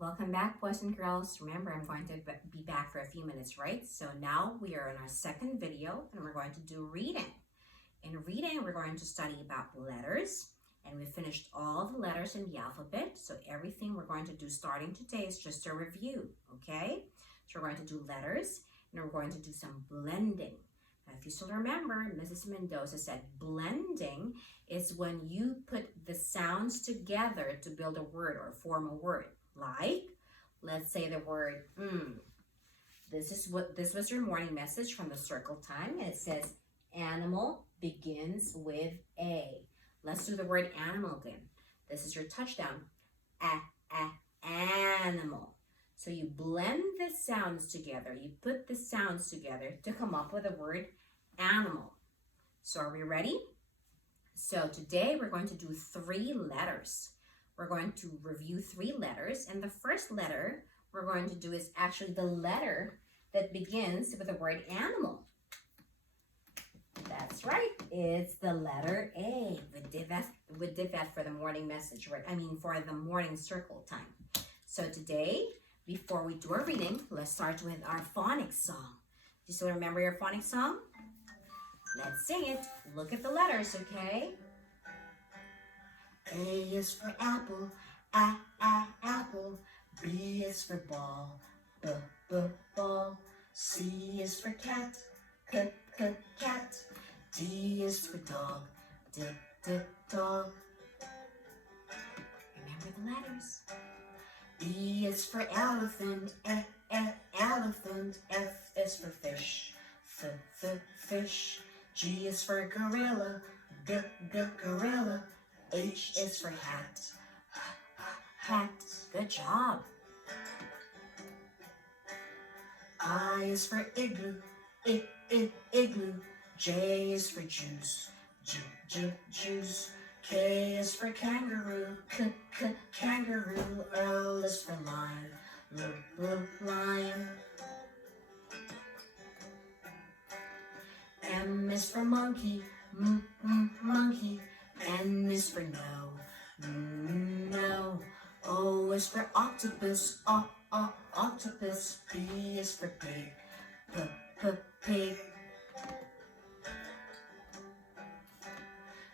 Welcome back, boys and girls. Remember, I'm going to be back for a few minutes, right? So now we are in our second video and we're going to do reading. In reading, we're going to study about letters, and we finished all the letters in the alphabet. So everything we're going to do starting today is just a review, okay? So we're going to do letters and we're going to do some blending. Now, if you still remember, Mrs. Mendoza said blending is when you put the sounds together to build a word or form a word. Like, let's say the word This was your morning message from the Circle Time, and it says animal begins with A. Let's do the word animal again. This is your touchdown. Animal. So you blend the sounds together. You put the sounds together to come up with the word animal. So are we ready? So today we're going to do 3 letters. We're going to review 3 letters, and the first letter we're going to do is actually the letter that begins with the word animal. That's right, it's the letter A. We did that for the morning message, right? For the morning circle time. So today, before we do our reading, let's start with our phonics song. Do you still remember your phonics song? Let's sing it. Look at the letters, okay? A is for apple, apple. B is for ball, ball. C is for cat, cat. D is for dog, dog. Remember the letters. E is for elephant, elephant. F is for fish, fish. G is for gorilla, gorilla. H is for hat, hat. Good job. I is for igloo, igloo. J is for juice, juice. K is for kangaroo, kangaroo. L is for lion, lion. M is for monkey, monkey. N is for no. O is for octopus, octopus. P is for pig, pig.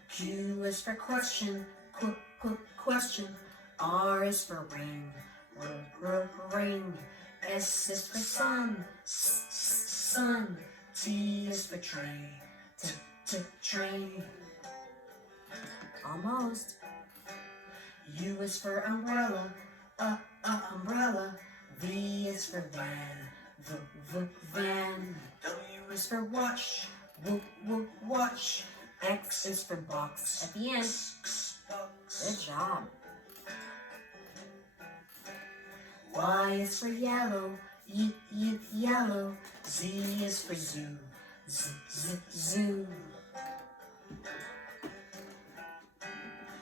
Q is for question, question. R is for ring, ring. S is for sun, sun. T is for tray, train. Almost. U is for umbrella, umbrella. V is for van, van. W is for watch, watch. X is for box. At the end. Good job. Y is for yellow, yellow. Z is for zoo, zoo.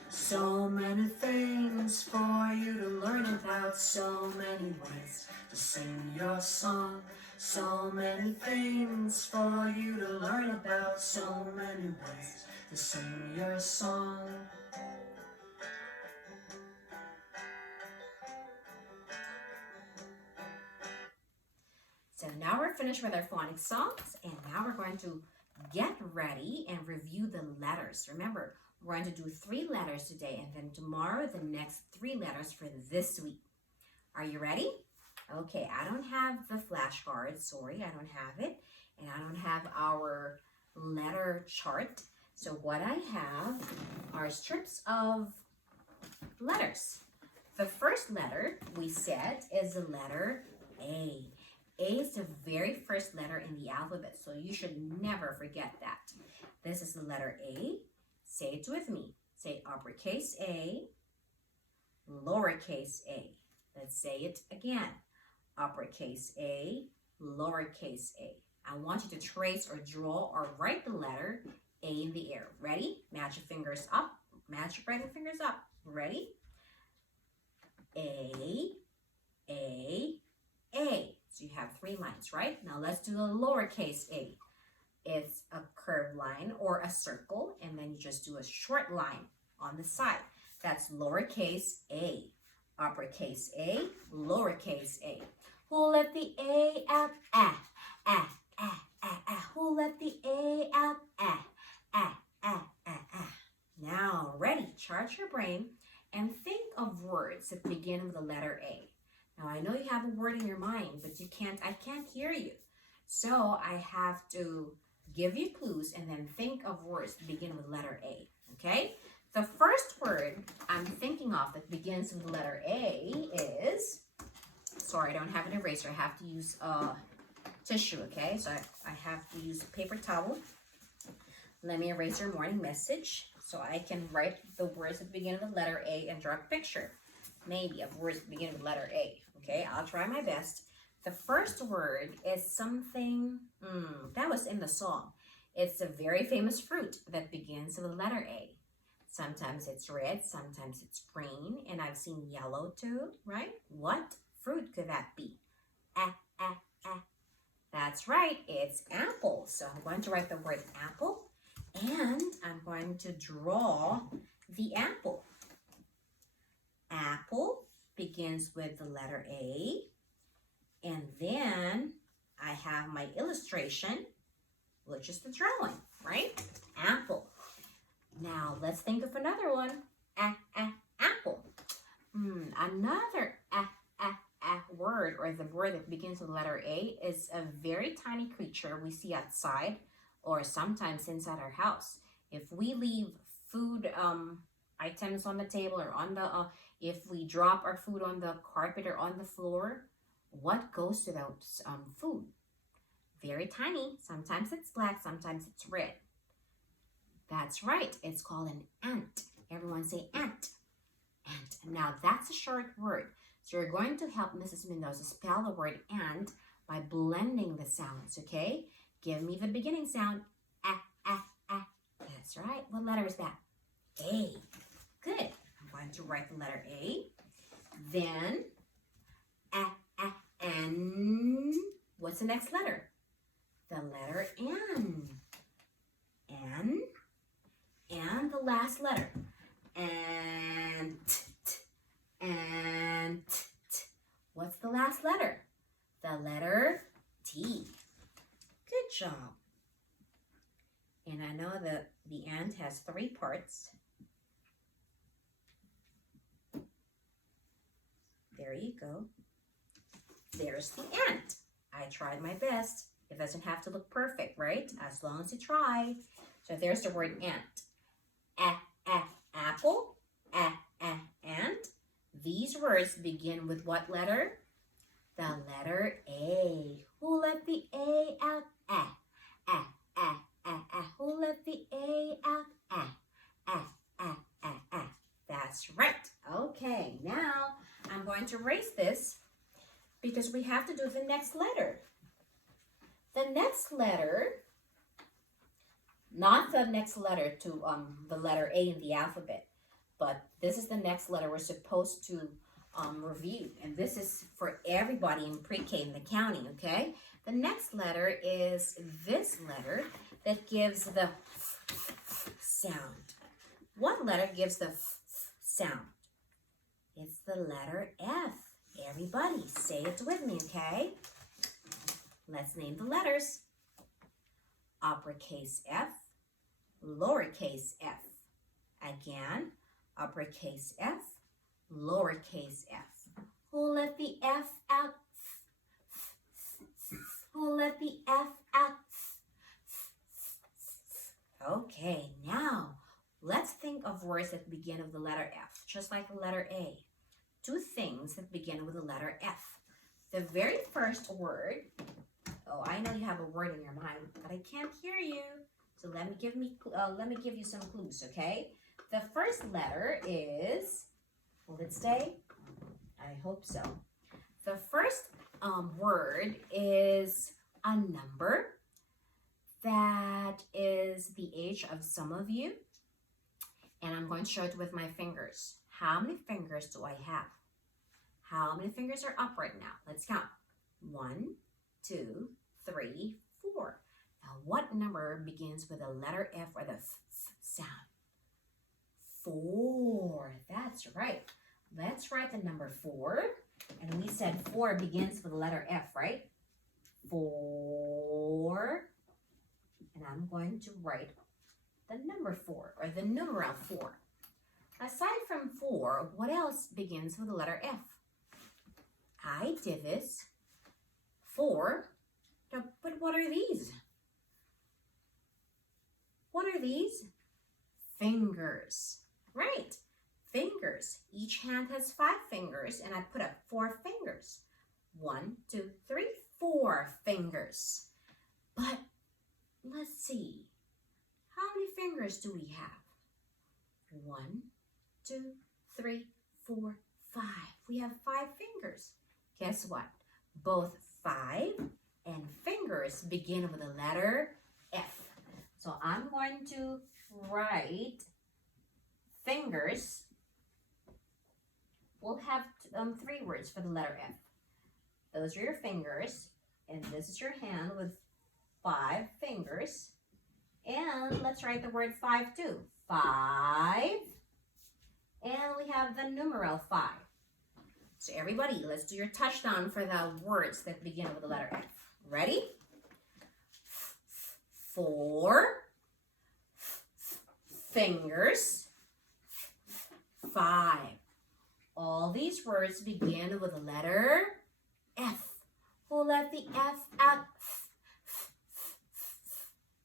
So many things for you to learn about, so many ways to sing your song. So many things for you to learn about, so many ways to sing your song. So now we're finished with our phonics songs, and now we're going to get ready and review the letters. Remember, we're going to do 3 letters today, and then tomorrow the next 3 letters for this week. Are you ready? Okay, I don't have the flashcards. Sorry, I don't have it. And I don't have our letter chart. So what I have are strips of letters. The first letter we said is the letter A. A is the very first letter in the alphabet, so you should never forget that. This is the letter A. Say it with me. Say uppercase A, lowercase a. Let's say it again. Uppercase A, lowercase a. I want you to trace or draw or write the letter A in the air. Ready? Match your fingers up. Match your writing fingers up. Ready? A, A, A. So you have 3 lines, right? Now let's do the lowercase a. It's a curved line or a circle, and then you just do a short line on the side. That's lowercase a. Uppercase A, lowercase a. Who let the A out? Ah, ah, ah, ah, ah. Who let the A out? Ah, ah, ah, ah, ah. Now, ready, charge your brain and think of words that begin with the letter A. Now, I know you have a word in your mind, but I can't hear you. So I have to give you clues and then think of words that begin with letter A, okay? The first word I'm thinking of that begins with the letter A is, sorry, I don't have an eraser. I have to use tissue, okay? So I have to use a paper towel. Let me erase your morning message so I can write the words that begin with the letter A and draw a picture, maybe, of words that begin with the letter A. Okay, I'll try my best. The first word is something that was in the song. It's a very famous fruit that begins with the letter A. Sometimes it's red, sometimes it's green, and I've seen yellow too, right? What fruit could that be? Ah, ah, ah. That's right, it's apple. So I'm going to write the word apple, and I'm going to draw the apple. Apple begins with the letter A, and then I have my illustration, which is the drawing, right? Apple. Now let's think of another one. Apple. Another word, or the word that begins with the letter A, is a very tiny creature we see outside or sometimes inside our house. If we leave food items on the table or on the if we drop our food on the carpet or on the floor, what goes to those food? Very tiny. Sometimes it's black, sometimes it's red. That's right. It's called an ant. Everyone say ant. Ant. Now that's a short word. So you're going to help Mrs. Mendoza spell the word ant by blending the sounds, okay? Give me the beginning sound. Ah, ah, ah. That's right. What letter is that? A. Good. I'm going to write the letter A. Then, N. What's the next letter? The letter N. N. And the last letter. And what's the last letter? The letter T. Good job. And I know that the ant has 3 parts. There you go. There's the ant. I tried my best. It doesn't have to look perfect, right? As long as you try. So there's the word ant. Apple. Ant. These words begin with what letter? The letter A. Who let the A out? Who let the A out? That's right. Okay, now I'm going to erase this because we have to do the next letter. The next letter, not the next letter to the letter A in the alphabet, but this is the next letter we're supposed to review. And this is for everybody in pre-K in the county, okay? The next letter is this letter that gives the sound. What letter gives the sound? It's the letter F. Everybody, say it with me, okay? Let's name the letters. Uppercase F, lowercase f. Again, uppercase F, lowercase f. Who let the F out? Who let the F out? Okay, now let's think of words that begin with the letter F, just like the letter A. 2 things that begin with the letter F. The very first word, I know you have a word in your mind, but I can't hear you. So let me give you some clues, okay? The first letter is, will it stay? I hope so. The first word is a number that is the age of some of you. And I'm going to show it with my fingers. How many fingers do I have? How many fingers are up right now? Let's count. 1, 2, 3, 4. Now, what number begins with the letter F or the f sound? 4. That's right. let's write the number 4. And we said 4 begins with the letter F, right? 4. And I'm going to write the number 4 or the numeral 4. Aside from 4, what else begins with the letter F? I did this. 4. But what are these? What are these? Fingers. Right. Fingers. Each hand has 5 fingers, and I put up 4 fingers. 1, 2, 3, 4 fingers. But let's see. How many fingers do we have? 1, 2, 3, 4, 5. We have 5 fingers. Guess what? Both 5 and fingers begin with the letter F. So I'm going to write fingers. We'll have 3 words for the letter F. Those are your fingers, and this is your hand with 5 fingers. And let's write the word 5 too. 5. And we have the numeral 5. So everybody, let's do your touchdown for the words that begin with the letter F. Ready? 4 fingers. 5. All these words begin with the letter F. We'll let the F out.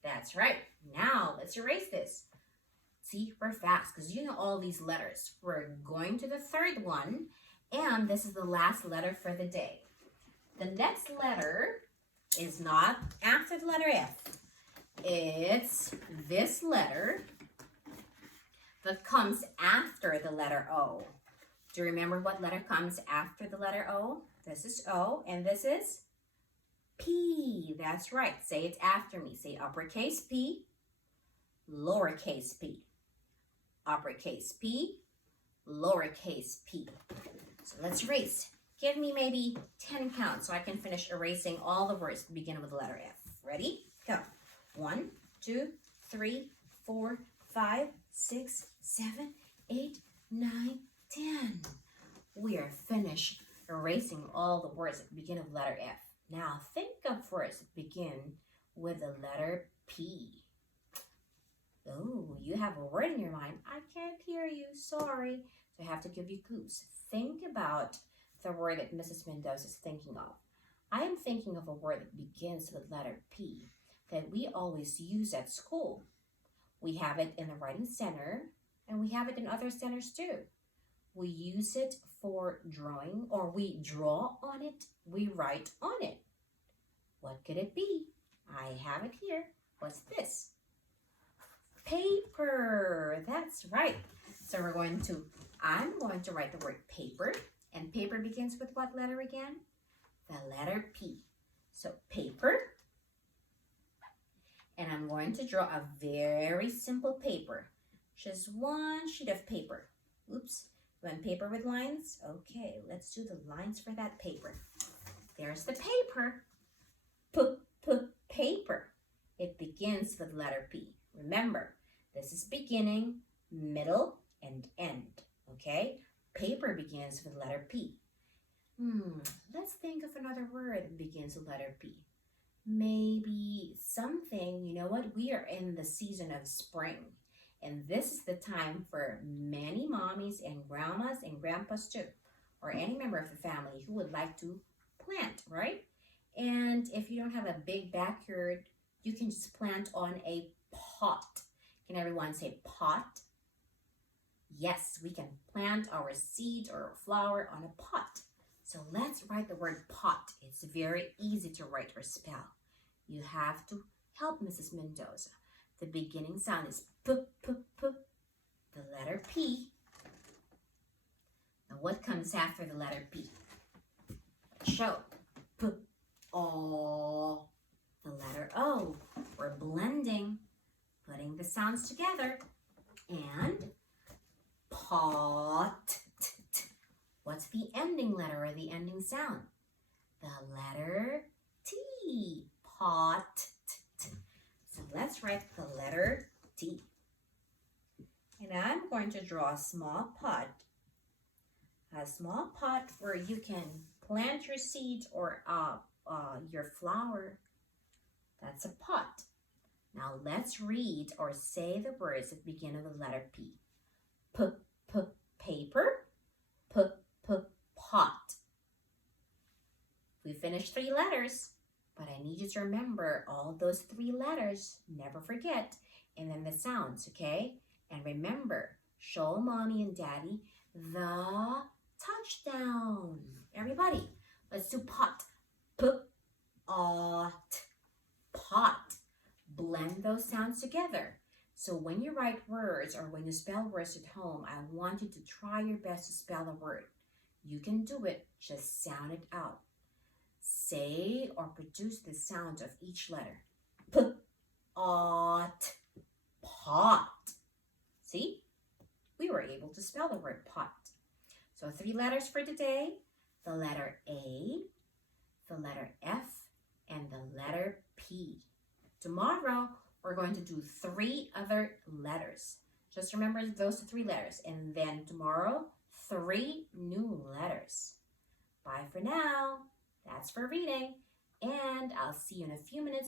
That's right. Now, let's erase this. See, we're fast because you know all these letters. We're going to the 3rd one, and this is the last letter for the day. The next letter is not after the letter F. It's this letter that comes after the letter O. Do you remember what letter comes after the letter O? This is O, and this is P. That's right. Say it after me. Say uppercase P, lowercase p. Uppercase P, lowercase p. So let's erase. Give me maybe 10 counts so I can finish erasing all the words that begin with the letter F. Ready? Go. 1, 2, 3, 4, 5, 6, 7, 8, 9, 10. We are finished erasing all the words that begin with the letter F. Now think of words that begin with the letter P. Oh, you have a word in your mind. I can't hear you. Sorry. So I have to give you clues. Think about the word that Mrs. Mendoza is thinking of. I am thinking of a word that begins with the letter P that we always use at school. We have it in the writing center, and we have it in other centers too. We use it for drawing, or we draw on it, we write on it. What could it be? I have it here. What's this? Paper. That's right. So I'm going to write the word paper, and paper begins with what letter again? The letter P. So paper. And I'm going to draw a very simple paper. Just one sheet of paper. Oops. You want paper with lines? Okay, let's do the lines for that paper. There's the paper. Paper. It begins with letter P. Remember, this is beginning, middle, and end. Okay? Paper begins with letter P. Let's think of another word that begins with letter P. Maybe something, you know what? We are in the season of spring. And this is the time for many mommies and grandmas and grandpas too, or any member of the family who would like to plant, right? And if you don't have a big backyard, you can just plant on a pot. Can everyone say pot? Yes, we can plant our seeds or flower on a pot. So let's write the word pot. It's very easy to write or spell. You have to help Mrs. Mendoza. The beginning sound is p, the letter P. Now what comes after the letter P? Show. P, O, the letter O. We're blending, putting the sounds together. And pot. What's the ending letter or the ending sound? The letter T. Pot. So let's write the letter T. And I'm going to draw a small pot A small pot where you can plant your seeds or your flower. That's a pot. Now let's read or say the words that begin with the letter P. Paper. Pot. We finished 3 letters, but I need you to remember all those 3 letters. Never forget. And then the sounds, okay? And remember, show mommy and daddy the touchdown. Everybody, let's do pot. Pot. Blend those sounds together. So when you write words or when you spell words at home, I want you to try your best to spell a word. You can do it, just sound it out. Say or produce the sound of each letter. Pot. See? We were able to spell the word pot. So 3 letters for today. The letter A, the letter F, and the letter P. Tomorrow, we're going to do 3 other letters. Just remember those 3 letters. And then tomorrow, 3 new letters. Bye for now. That's for reading. And I'll see you in a few minutes.